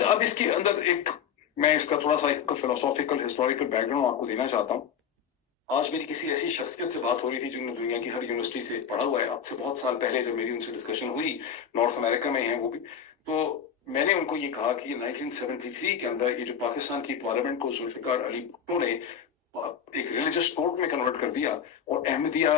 اچھا، اب اس کے اندر میں اس کا تھوڑا سا ایک فلسافیکل ہسٹوریکل بیک گراؤنڈ آپ کو دینا چاہتا ہوں. آج میری کسی ایسی شخصیت سے بات ہو رہی تھی جن نے دنیا کی ہر یونیورسٹی سے پڑھا ہوا ہے. آپ سے بہت سال پہلے جب میری ان سے ڈسکشن ہوئی، نارتھ امریکہ میں ہیں وہ بھی، تو میں نے ان کو یہ کہا کہ 1973 کے اندر یہ جو پاکستان کی پارلیمنٹ کو ذوالفقار علی بھٹو نے ایک ریلیجس کورٹ میں کنورٹ کر دیا اور احمدیہ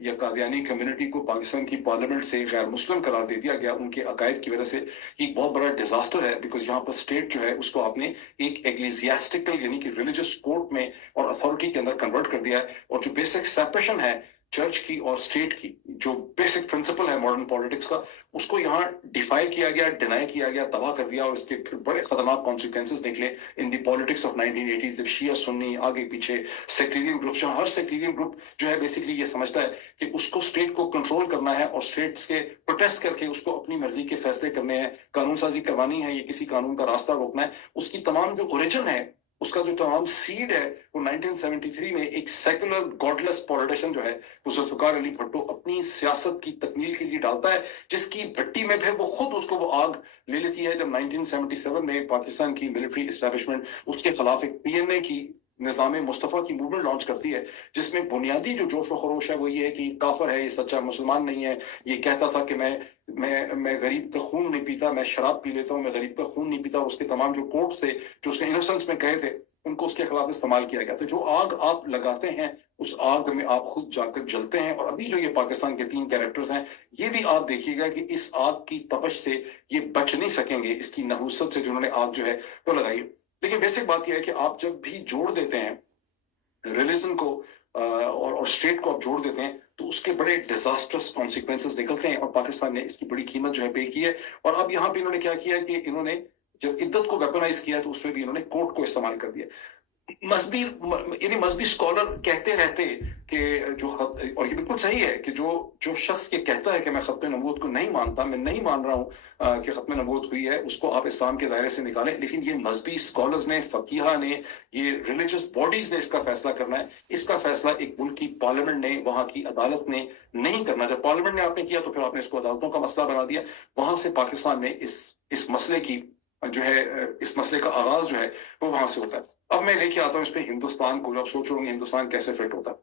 یا قادیانی کمیونٹی کو پاکستان کی پارلیمنٹ سے غیر مسلم قرار دے دیا گیا ان کے عقائد کی وجہ سے. یہ ایک بہت بڑا ڈیزاسٹر ہے، بیکاز یہاں پر اسٹیٹ جو ہے اس کو آپ نے ایک ایگلیزیاسٹیکل یعنی کہ ریلیجس کورٹ میں اور اتھارٹی کے اندر کنورٹ کر دیا ہے. اور جو بیسک سیپریشن ہے چرچ کی اور اسٹیٹ کی، جو بیسک پرنسپل ہے ماڈرن پالیٹکس کا، اس کو یہاں ڈیفائی کیا گیا، ڈینائی کیا گیا، تباہ کر دیا. اور اس کے پھر بڑے خطرناک کانسیکوینسز نکلے ان دی پالیٹکس آف 1980s. جب شیعہ سنی آگے پیچھے سیکٹیرین گروپ، ہر سیکٹیرین گروپ جو ہے بیسکلی یہ سمجھتا ہے کہ اس کو اسٹیٹ کو کنٹرول کرنا ہے اور اسٹیٹس کے پروٹیسٹ کر کے اس کو اپنی مرضی کے فیصلے کرنے ہیں، قانون سازی کروانی ہے، یہ کسی قانون کا راستہ روکنا ہے. اس کی تمام جو اوریجن ہے، اس کا جو تمام سیڈ ہے، وہ 1973 میں ایک سیکولر گاڈلیس پولیٹیشین جو ہے وہ ذوالفقار علی بھٹو اپنی سیاست کی تکمیل کے لیے ڈالتا ہے، جس کی بھٹی میں پھر وہ خود اس کو وہ آگ لے لیتی ہے. جب 1977 میں پاکستان کی ملٹری اسٹیبلشمنٹ اس کے خلاف ایک PNA کی نظام مصطفیٰ کی موومنٹ لانچ کرتی ہے، جس میں بنیادی جو جوش و خروش ہے وہ یہ ہے کہ کافر ہے، یہ سچا مسلمان نہیں ہے. یہ کہتا تھا کہ میں غریب کا خون نہیں پیتا، میں شراب پی لیتا ہوں، میں غریب کا خون نہیں پیتا. اس کے تمام جو کوٹس تھے جو اس نے انوسنس میں کہے تھے، ان کو اس کے خلاف استعمال کیا گیا. تو جو آگ آپ لگاتے ہیں اس آگ میں آپ خود جا کر جلتے ہیں. اور ابھی جو یہ پاکستان کے 3 کیریکٹرز ہیں، یہ بھی آپ دیکھیے گا کہ اس آگ کی تپش سے یہ بچ نہیں سکیں گے، اس کی نحوست سے جنہوں نے آگ جو ہے وہ لگائی. لیکن بیسک بات یہ ہے کہ آپ جب بھی جوڑ دیتے ہیں ریلیجن کو اور اسٹیٹ کو آپ جوڑ دیتے ہیں تو اس کے بڑے ڈیزاسٹرس کانسیکوینسز نکلتے ہیں. اور پاکستان نے اس کی بڑی قیمت جو ہے پے کی ہے. اور اب یہاں پہ انہوں نے کیا کیا کہ انہوں نے جب عدت کو ویپنائز کیا تو اس میں بھی انہوں نے کورٹ کو استعمال کر دیا. مذہبی یعنی مذہبی اسکالر کہتے رہتے کہ جو اور یہ بالکل صحیح ہے کہ جو شخص یہ کہتا ہے کہ میں ختم نبوت کو نہیں مانتا، میں نہیں مان رہا ہوں کہ ختم نبوت ہوئی ہے، اس کو آپ اسلام کے دائرے سے نکالیں. لیکن یہ مذہبی اسکالرز نے، فقیہ نے، یہ ریلیجس باڈیز نے اس کا فیصلہ کرنا ہے. اس کا فیصلہ ایک ملک کی پارلیمنٹ نے، وہاں کی عدالت نے نہیں کرنا. جب پارلیمنٹ نے آپ نے کیا تو پھر آپ نے اس کو عدالتوں کا مسئلہ بنا دیا. وہاں سے پاکستان میں اس مسئلے کی جو ہے، اس مسئلے کا آغاز جو ہے وہ وہاں سے ہوتا ہے. اب میں لے کے آتا ہوں اس پہ ہندوستان کو. جب سوچ رہا ہوں ہندوستان کیسے فٹ ہوتا ہے.